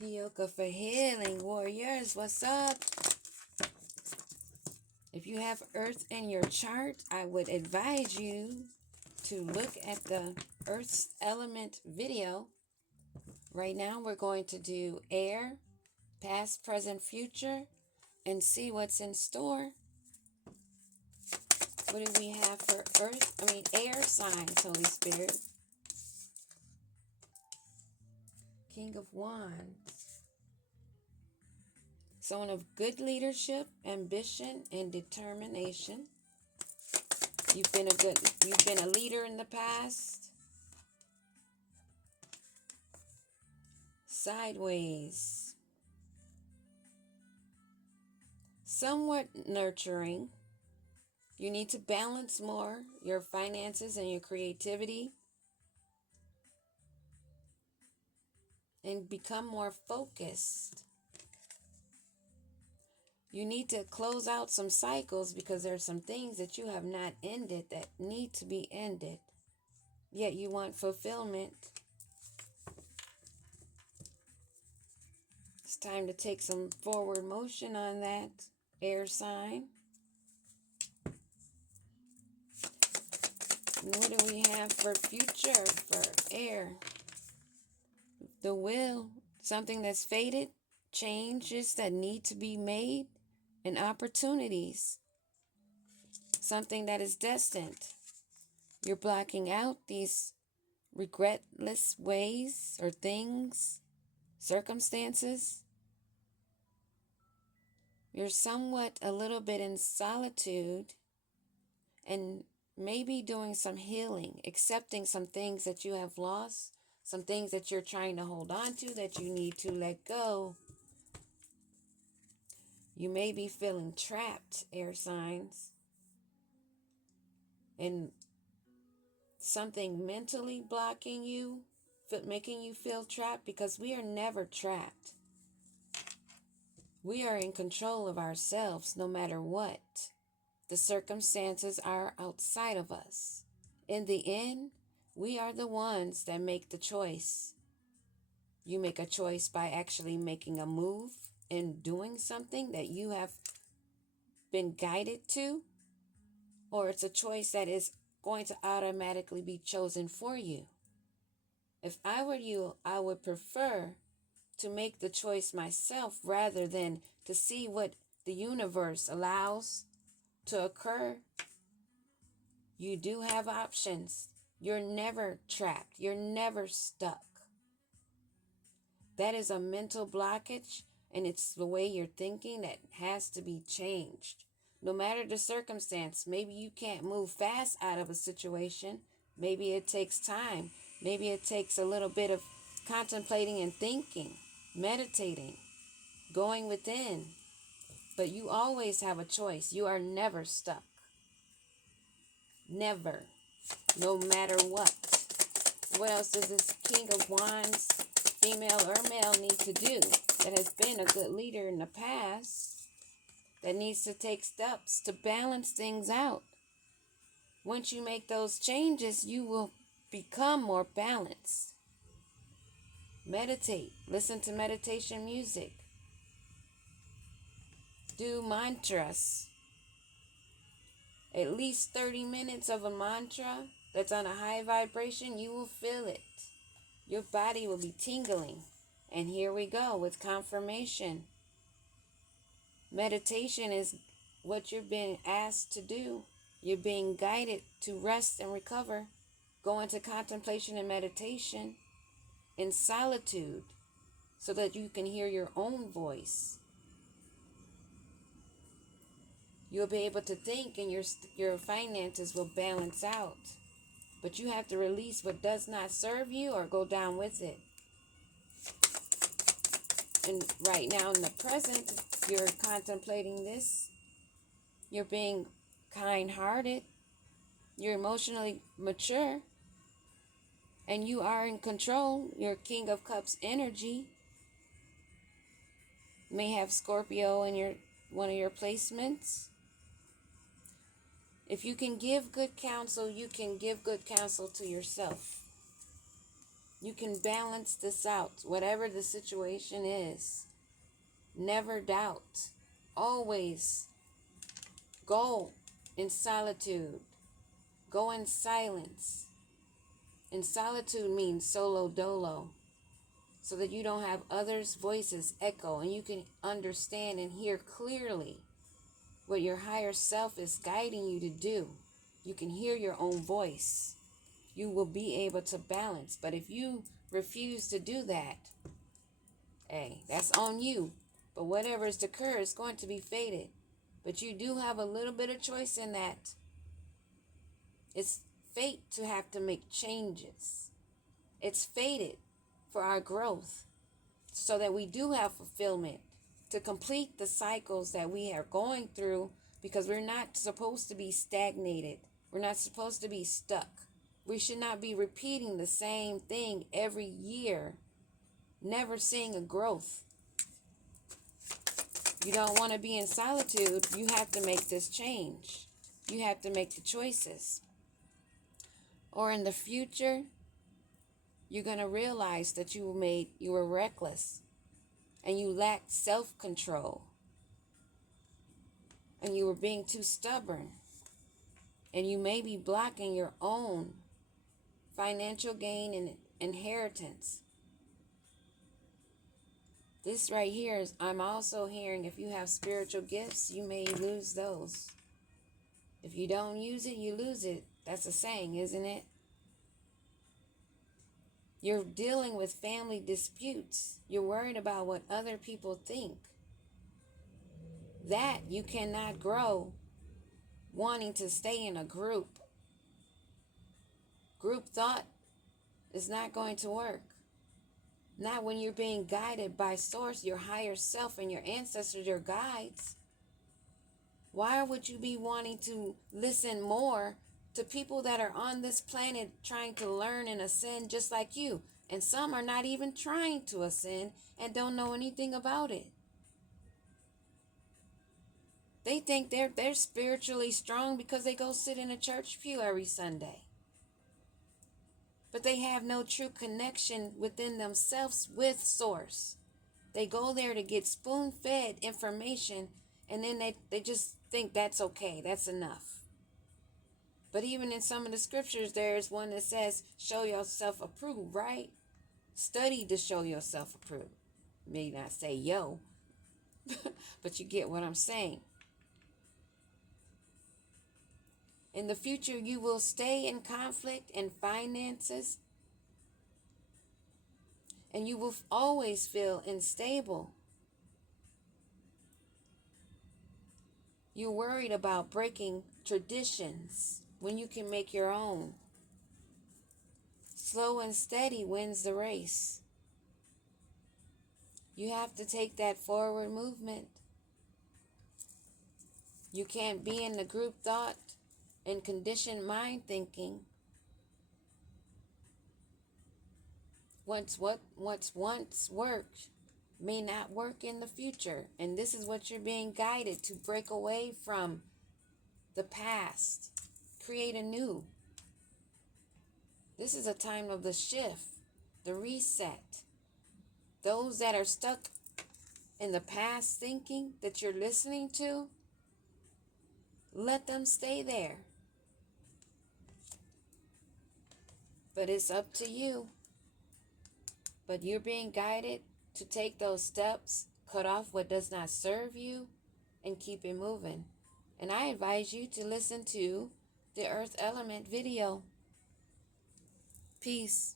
Yoga for healing warriors, what's up? If you have Earth in your chart, I would advise you to look at the Earth's element video. Right now we're going to do air, past, present, future, and see what's in store. What do we have for air signs, Holy Spirit? King of Wands. Someone of good leadership, ambition, and determination. You've been a leader in the past. Sideways. Somewhat nurturing. You need to balance more your finances and your creativity and become more focused. You need to close out some cycles because there are some things that you have not ended that need to be ended. Yet you want fulfillment. It's time to take some forward motion on that, air sign. And what do we have for future for air? The will, something that's faded, changes that need to be made, and opportunities. Something that is destined. You're blocking out these regretless ways or things, circumstances. You're somewhat a little bit in solitude and maybe doing some healing, accepting some things that you have lost, some things that you're trying to hold on to that you need to let go. You may be feeling trapped, air signs, and something mentally blocking you, making you feel trapped, because we are never trapped. We are in control of ourselves no matter what. The circumstances are outside of us. In the end, we are the ones that make the choice. You make a choice by actually making a move and doing something that you have been guided to, or it's a choice that is going to automatically be chosen for you. If I were you, I would prefer to make the choice myself rather than to see what the universe allows to occur. You do have options. You're never trapped. You're never stuck. That is a mental blockage, and it's the way you're thinking that has to be changed. No matter the circumstance, maybe you can't move fast out of a situation. Maybe it takes time. Maybe it takes a little bit of contemplating and thinking, meditating, going within. But you always have a choice. You are never stuck. Never. No matter what. What else does this King of Wands, female or male, need to do that has been a good leader in the past, that needs to take steps to balance things out? Once you make those changes, you will become more balanced. Meditate. Listen to meditation music. Do mantras. At least 30 minutes of a mantra that's on a high vibration, you will feel it. Your body will be tingling. And here we go with confirmation. Meditation is what you're being asked to do. You're being guided to rest and recover. Go into contemplation and meditation in solitude so that you can hear your own voice. You'll be able to think, and your finances will balance out. But you have to release what does not serve you or go down with it. And right now in the present, you're contemplating this. You're being kind-hearted. You're emotionally mature. And you are in control. Your King of Cups energy may have Scorpio in one of your placements. If you can give good counsel, you can give good counsel to yourself. You can balance this out, whatever the situation is. Never doubt. Always go in solitude. Go in silence. And solitude means solo dolo, so that you don't have others' voices echo and you can understand and hear clearly what your higher self is guiding you to do. You can hear your own voice. You will be able to balance. But if you refuse to do that, hey, that's on you. But whatever is to occur is going to be fated. But you do have a little bit of choice in that. It's fate to have to make changes. It's fated for our growth so that we do have fulfillment to complete the cycles that we are going through, because we're not supposed to be stagnated. We're not supposed to be stuck. We should not be repeating the same thing every year, never seeing a growth. You don't want to be in solitude. You have to make this change. You have to make the choices. Or in the future, you're going to realize that you were reckless and you lacked self-control and you were being too stubborn, and you may be blocking your own financial gain and inheritance. This right here is, I'm also hearing, if you have spiritual gifts, you may lose those. If you don't use it, you lose it. That's a saying, isn't it? You're dealing with family disputes. You're worried about what other people think. That you cannot grow wanting to stay in a group. Group thought is not going to work. Not when you're being guided by source, your higher self and your ancestors, your guides. Why would you be wanting to listen more to people that are on this planet trying to learn and ascend just like you? And some are not even trying to ascend and don't know anything about it. They think they're spiritually strong because they go sit in a church pew every Sunday. But they have no true connection within themselves with source. They go there to get spoon-fed information, and then they just think that's okay, that's enough. But even in some of the scriptures, there's one that says, show yourself approved, right? Study to show yourself approved. May not say yo, but you get what I'm saying. In the future, you will stay in conflict and finances, and you will always feel unstable. You're worried about breaking traditions when you can make your own. Slow and steady wins the race. You have to take that forward movement. You can't be in the group thought and conditioned mind thinking. What's once worked may not work in the future. And this is what you're being guided to: break away from the past, create a new. This is a time of the shift, the reset. Those that are stuck in the past thinking that you're listening to, let them stay there. But it's up to you. But you're being guided to take those steps, cut off what does not serve you, and keep it moving. And I advise you to listen to the Earth Element video. Peace.